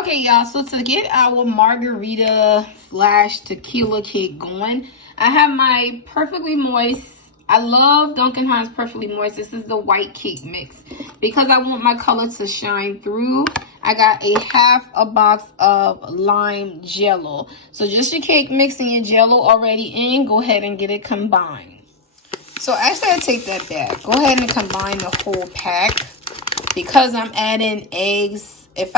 Okay, y'all, so to get our margarita slash tequila cake going, I have my perfectly moist, I love Duncan Hines perfectly moist. This is the white cake mix. Because I want my color to shine through, I got a half a box of lime jello. So just your cake mix and your jello already in, go ahead and get it combined. So actually I take that back. Go ahead and combine the whole pack. Because I'm adding eggs, if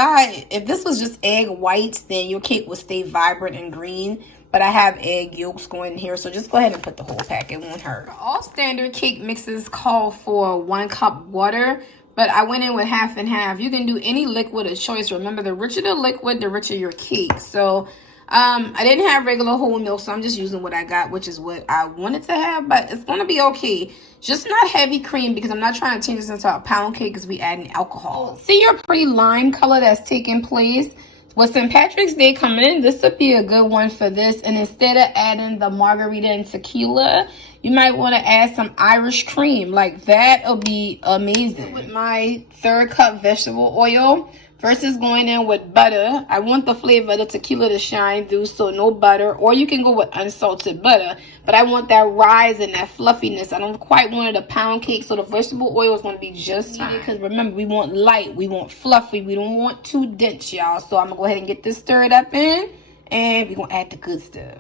this was just egg whites, then your cake would stay vibrant and green. But I have egg yolks going in here, so just go ahead and put the whole pack. It won't hurt. All standard cake mixes call for 1 cup water, but I went in with half and half. You can do any liquid of choice. Remember, the richer the liquid, the richer your cake. So I didn't have regular whole milk, so I'm just using what I got, which is what I wanted to have, but it's gonna be okay. Just not heavy cream, because I'm not trying to change this into a pound cake because we adding alcohol. See your pretty lime color that's taking place? With St. Patrick's Day coming in, this would be a good one for this. And instead of adding the margarita and tequila, you might want to add some Irish cream. Like, that'll be amazing. With my 3rd cup vegetable oil versus going in with butter, I want the flavor of the tequila to shine through, so no butter. Or you can go with unsalted butter, but I want that rise and that fluffiness. I don't quite want it a pound cake, so the vegetable oil is going to be just fine. Because remember, we want light, we want fluffy, we don't want too dense, y'all. So I'm going to go ahead and get this stirred up in, and we're going to add the good stuff.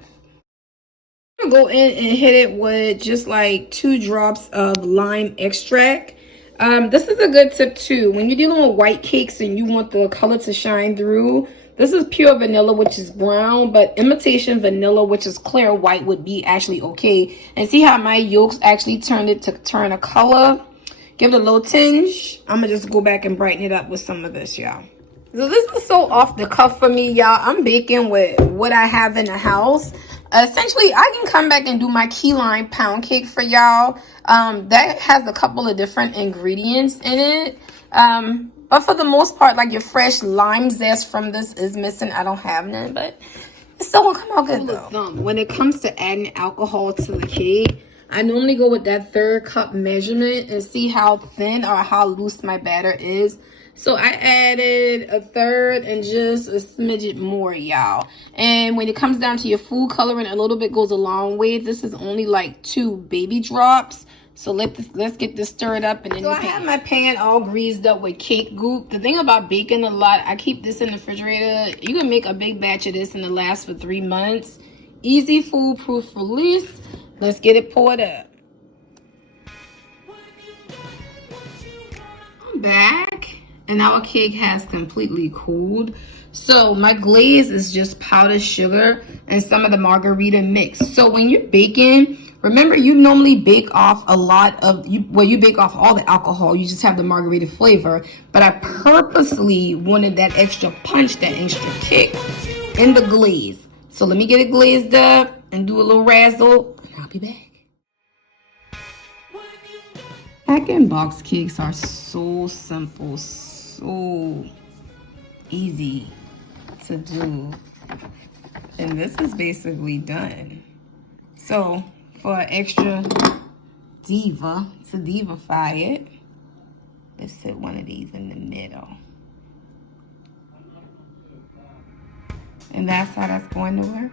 I'm going to go in and hit it with just like 2 drops of lime extract. This is a good tip too. When you're dealing with white cakes and you want the color to shine through, this is pure vanilla, which is brown, but imitation vanilla, which is clear white, would be actually okay. And see how my yolks actually turned it to turn a color? Give it a little tinge. I'm gonna just go back and brighten it up with some of this, y'all. So this is so off the cuff for me, y'all. I'm baking with what I have in the house. Essentially, I can come back and do my key lime pound cake for y'all. That has a couple of different ingredients in it. But for the most part, like your fresh lime zest from this is missing. I don't have none, but it's still gonna come out good though. When it comes to adding alcohol to the cake, I normally go with that 3rd cup measurement and see how thin or how loose my batter is. So I added a 1/3 and just a smidget more, y'all. And when it comes down to your food coloring, a little bit goes a long way. This is only like 2 baby drops. So let's get this stirred up. And then I have my pan all greased up with cake goop. The thing about baking a lot, I keep this in the refrigerator. You can make a big batch of this and it lasts for 3 months. Easy foolproof release. Let's get it poured up. I'm back. And our cake has completely cooled. So my glaze is just powdered sugar and some of the margarita mix. So when you're baking, remember you normally bake off a lot of, you bake off all the alcohol. You just have the margarita flavor. But I purposely wanted that extra punch, that extra kick in the glaze. So let me get it glazed up and do a little razzle. And I'll be back. Bag-in-box cakes are so simple, so easy to do, and this is basically done. So for extra diva, to divify it, let's put one of these in the middle, and that's how that's going to work.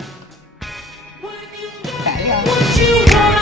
Bye, y'all.